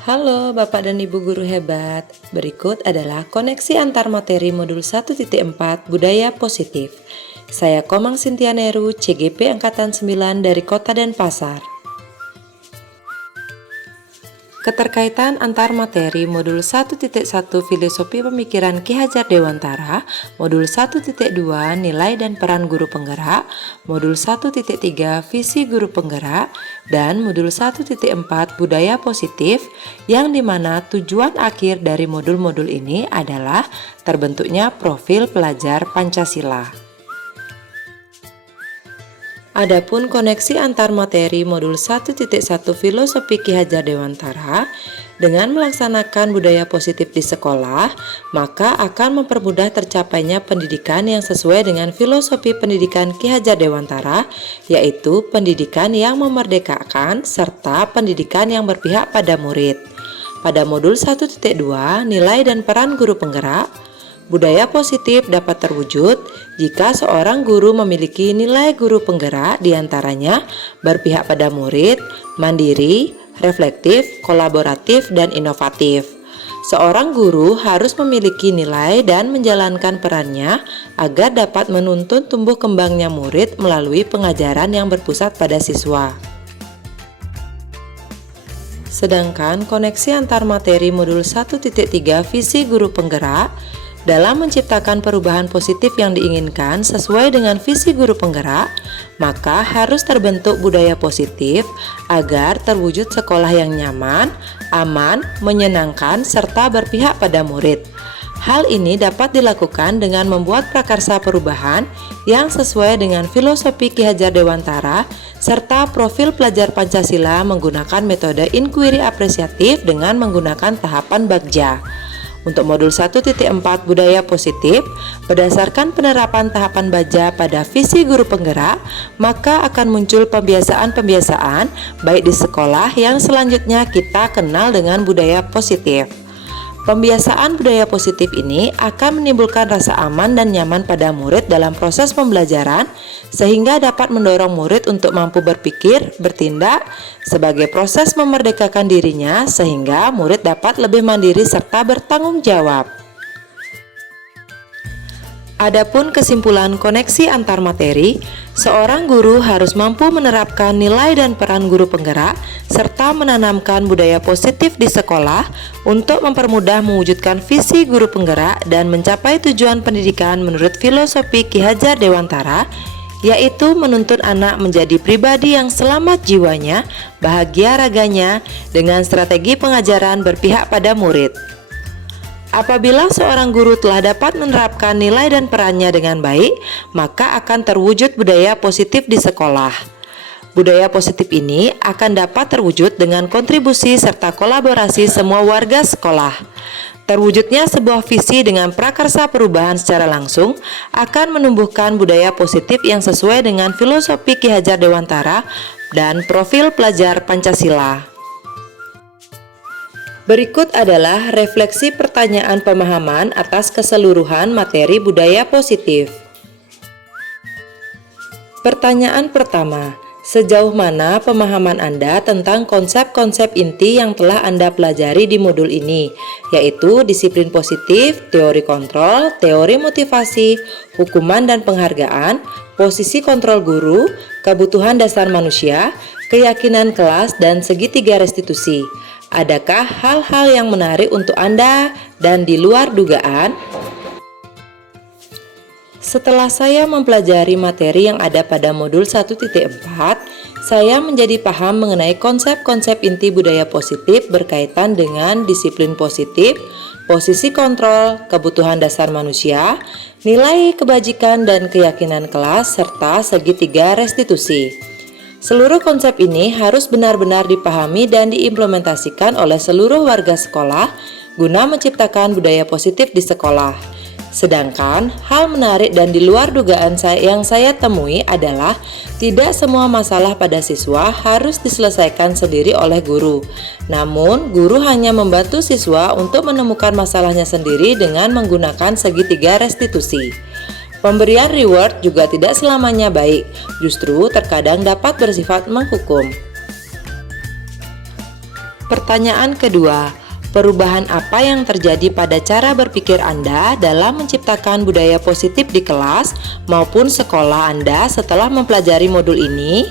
Halo Bapak dan Ibu guru hebat. Berikut adalah koneksi antar materi modul 1.4 Budaya Positif. Saya Komang Sintia Neru, CGP Angkatan 9 dari Kota Denpasar. Keterkaitan antar materi modul 1.1 Filosofi Pemikiran Ki Hajar Dewantara, modul 1.2 Nilai dan Peran Guru Penggerak, modul 1.3 Visi Guru Penggerak, dan modul 1.4 Budaya Positif, yang dimana tujuan akhir dari modul-modul ini adalah terbentuknya profil pelajar Pancasila. Adapun koneksi antar materi modul 1.1 Filosofi Ki Hajar Dewantara, dengan melaksanakan budaya positif di sekolah, maka akan mempermudah tercapainya pendidikan yang sesuai dengan filosofi pendidikan Ki Hajar Dewantara, yaitu pendidikan yang memerdekakan serta pendidikan yang berpihak pada murid. Pada modul 1.2 Nilai dan Peran Guru Penggerak, budaya positif dapat terwujud jika seorang guru memiliki nilai guru penggerak, diantaranya berpihak pada murid, mandiri, reflektif, kolaboratif, dan inovatif. Seorang guru harus memiliki nilai dan menjalankan perannya agar dapat menuntun tumbuh kembangnya murid melalui pengajaran yang berpusat pada siswa. Sedangkan koneksi antar materi modul 1.3 Visi Guru Penggerak, dalam menciptakan perubahan positif yang diinginkan sesuai dengan visi guru penggerak, maka harus terbentuk budaya positif agar terwujud sekolah yang nyaman, aman, menyenangkan, serta berpihak pada murid. Hal ini dapat dilakukan dengan membuat prakarsa perubahan yang sesuai dengan filosofi Ki Hajar Dewantara serta profil pelajar Pancasila menggunakan metode inquiry apresiatif dengan menggunakan tahapan Bagja. Untuk modul 1.4 Budaya Positif, berdasarkan penerapan tahapan Bagja pada visi guru penggerak, maka akan muncul pembiasaan-pembiasaan baik di sekolah yang selanjutnya kita kenal dengan budaya positif. Pembiasaan budaya positif ini akan menimbulkan rasa aman dan nyaman pada murid dalam proses pembelajaran, sehingga dapat mendorong murid untuk mampu berpikir, bertindak sebagai proses memerdekakan dirinya, sehingga murid dapat lebih mandiri serta bertanggung jawab. Adapun kesimpulan koneksi antar materi, seorang guru harus mampu menerapkan nilai dan peran guru penggerak serta menanamkan budaya positif di sekolah untuk mempermudah mewujudkan visi guru penggerak dan mencapai tujuan pendidikan menurut filosofi Ki Hajar Dewantara, yaitu menuntun anak menjadi pribadi yang selamat jiwanya, bahagia raganya, dengan strategi pengajaran berpihak pada murid. Apabila seorang guru telah dapat menerapkan nilai dan perannya dengan baik, maka akan terwujud budaya positif di sekolah. Budaya positif ini akan dapat terwujud dengan kontribusi serta kolaborasi semua warga sekolah. Terwujudnya sebuah visi dengan prakarsa perubahan secara langsung akan menumbuhkan budaya positif yang sesuai dengan filosofi Ki Hajar Dewantara dan profil pelajar Pancasila. Berikut adalah refleksi pertanyaan pemahaman atas keseluruhan materi budaya positif. Pertanyaan pertama, sejauh mana pemahaman Anda tentang konsep-konsep inti yang telah Anda pelajari di modul ini, yaitu disiplin positif, teori kontrol, teori motivasi, hukuman dan penghargaan, posisi kontrol guru, kebutuhan dasar manusia, keyakinan kelas, dan segitiga restitusi. Adakah hal-hal yang menarik untuk Anda dan di luar dugaan? Setelah saya mempelajari materi yang ada pada modul 1.4, saya menjadi paham mengenai konsep-konsep inti budaya positif berkaitan dengan disiplin positif, posisi kontrol, kebutuhan dasar manusia, nilai kebajikan dan keyakinan kelas, serta segitiga restitusi. Seluruh konsep ini harus benar-benar dipahami dan diimplementasikan oleh seluruh warga sekolah guna menciptakan budaya positif di sekolah. Sedangkan hal menarik dan di luar dugaan yang saya temui adalah tidak semua masalah pada siswa harus diselesaikan sendiri oleh guru. Namun, guru hanya membantu siswa untuk menemukan masalahnya sendiri dengan menggunakan segitiga restitusi. Pemberian reward juga tidak selamanya baik, justru terkadang dapat bersifat menghukum. Pertanyaan kedua, perubahan apa yang terjadi pada cara berpikir Anda dalam menciptakan budaya positif di kelas maupun sekolah Anda setelah mempelajari modul ini?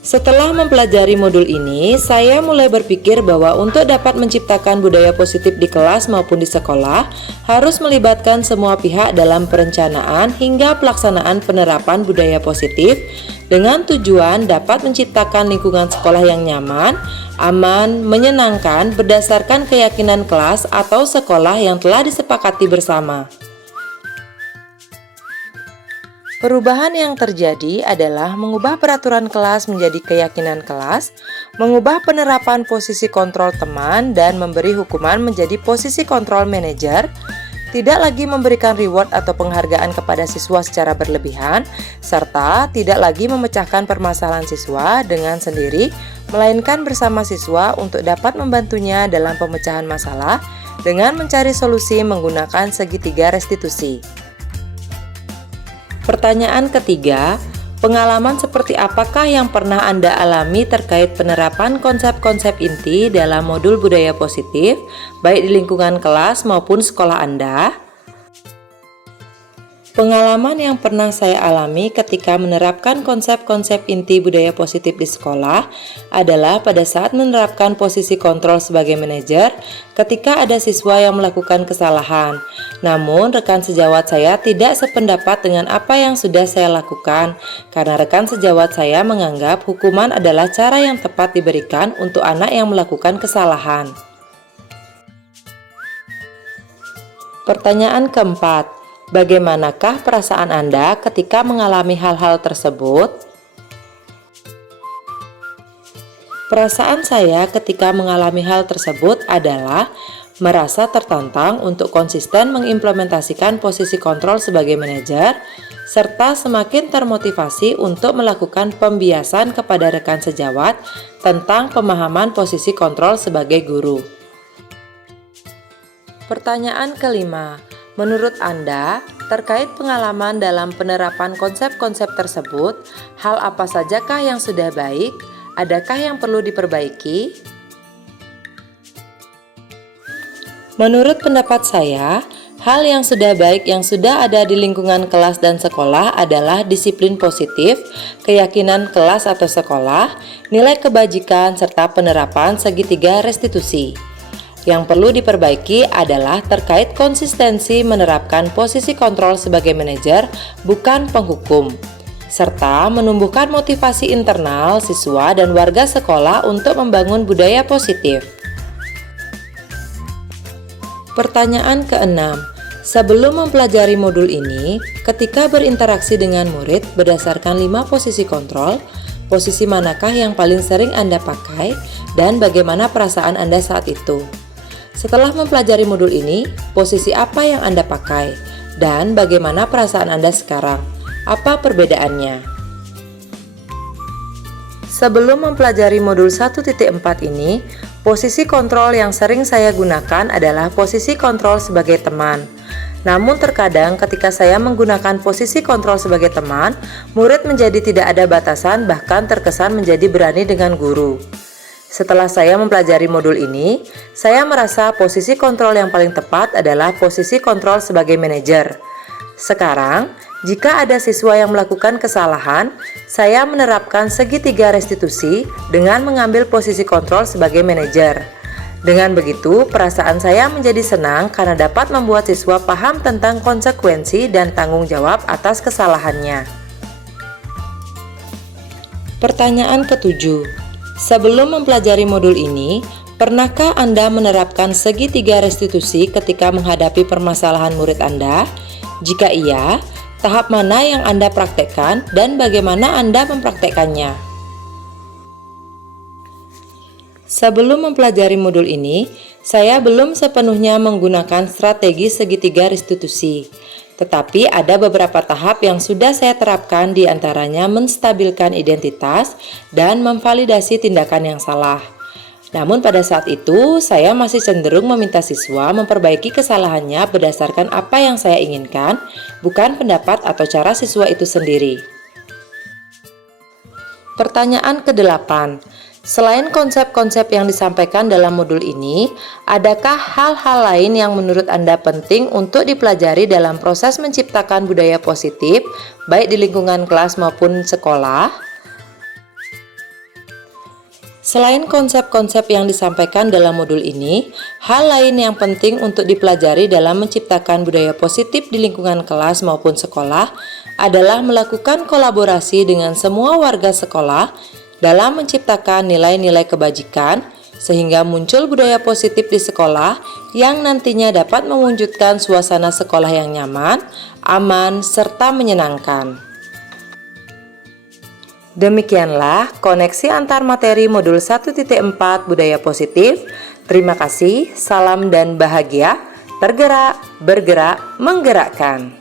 Setelah mempelajari modul ini, saya mulai berpikir bahwa untuk dapat menciptakan budaya positif di kelas maupun di sekolah, harus melibatkan semua pihak dalam perencanaan hingga pelaksanaan penerapan budaya positif dengan tujuan dapat menciptakan lingkungan sekolah yang nyaman, aman, menyenangkan berdasarkan keyakinan kelas atau sekolah yang telah disepakati bersama. Perubahan yang terjadi adalah mengubah peraturan kelas menjadi keyakinan kelas, mengubah penerapan posisi kontrol teman dan memberi hukuman menjadi posisi kontrol manajer, tidak lagi memberikan reward atau penghargaan kepada siswa secara berlebihan, serta tidak lagi memecahkan permasalahan siswa dengan sendiri, melainkan bersama siswa untuk dapat membantunya dalam pemecahan masalah dengan mencari solusi menggunakan segitiga restitusi. Pertanyaan ketiga, pengalaman seperti apakah yang pernah Anda alami terkait penerapan konsep-konsep inti dalam modul budaya positif, baik di lingkungan kelas maupun sekolah Anda? Pengalaman yang pernah saya alami ketika menerapkan konsep-konsep inti budaya positif di sekolah adalah pada saat menerapkan posisi kontrol sebagai manajer ketika ada siswa yang melakukan kesalahan. Namun, rekan sejawat saya tidak sependapat dengan apa yang sudah saya lakukan karena rekan sejawat saya menganggap hukuman adalah cara yang tepat diberikan untuk anak yang melakukan kesalahan. Pertanyaan keempat, bagaimanakah perasaan Anda ketika mengalami hal-hal tersebut? Perasaan saya ketika mengalami hal tersebut adalah merasa tertantang untuk konsisten mengimplementasikan posisi kontrol sebagai manajer, serta semakin termotivasi untuk melakukan pembiasan kepada rekan sejawat tentang pemahaman posisi kontrol sebagai guru. Pertanyaan kelima, menurut Anda, terkait pengalaman dalam penerapan konsep-konsep tersebut, hal apa sajakah yang sudah baik? Adakah yang perlu diperbaiki? Menurut pendapat saya, hal yang sudah baik yang sudah ada di lingkungan kelas dan sekolah adalah disiplin positif, keyakinan kelas atau sekolah, nilai kebajikan, serta penerapan segitiga restitusi. Yang perlu diperbaiki adalah terkait konsistensi menerapkan posisi kontrol sebagai manajer, bukan penghukum, serta menumbuhkan motivasi internal siswa dan warga sekolah untuk membangun budaya positif. Pertanyaan keenam, sebelum mempelajari modul ini, ketika berinteraksi dengan murid berdasarkan 5 posisi kontrol, posisi manakah yang paling sering Anda pakai dan bagaimana perasaan Anda saat itu? Setelah mempelajari modul ini, posisi apa yang Anda pakai dan bagaimana perasaan Anda sekarang? Apa perbedaannya? Sebelum mempelajari modul 1.4 ini, posisi kontrol yang sering saya gunakan adalah posisi kontrol sebagai teman. Namun terkadang ketika saya menggunakan posisi kontrol sebagai teman, murid menjadi tidak ada batasan bahkan terkesan menjadi berani dengan guru. Setelah saya mempelajari modul ini, saya merasa posisi kontrol yang paling tepat adalah posisi kontrol sebagai manajer. Sekarang, jika ada siswa yang melakukan kesalahan, saya menerapkan segitiga restitusi dengan mengambil posisi kontrol sebagai manajer. Dengan begitu, perasaan saya menjadi senang karena dapat membuat siswa paham tentang konsekuensi dan tanggung jawab atas kesalahannya. Pertanyaan ketujuh, sebelum mempelajari modul ini, pernahkah Anda menerapkan segitiga restitusi ketika menghadapi permasalahan murid Anda? Jika iya, tahap mana yang Anda praktekkan dan bagaimana Anda mempraktekkannya? Sebelum mempelajari modul ini, saya belum sepenuhnya menggunakan strategi segitiga restitusi. Tetapi ada beberapa tahap yang sudah saya terapkan, di antaranya menstabilkan identitas dan memvalidasi tindakan yang salah. Namun pada saat itu, saya masih cenderung meminta siswa memperbaiki kesalahannya berdasarkan apa yang saya inginkan, bukan pendapat atau cara siswa itu sendiri. Pertanyaan ke-8. Selain konsep-konsep yang disampaikan dalam modul ini, adakah hal-hal lain yang menurut Anda penting untuk dipelajari dalam proses menciptakan budaya positif, baik di lingkungan kelas maupun sekolah? Selain konsep-konsep yang disampaikan dalam modul ini, hal lain yang penting untuk dipelajari dalam menciptakan budaya positif di lingkungan kelas maupun sekolah adalah melakukan kolaborasi dengan semua warga sekolah dalam menciptakan nilai-nilai kebajikan, sehingga muncul budaya positif di sekolah yang nantinya dapat mewujudkan suasana sekolah yang nyaman, aman, serta menyenangkan. Demikianlah koneksi antar materi modul 1.4 Budaya Positif. Terima kasih, salam dan bahagia, tergerak, bergerak, menggerakkan.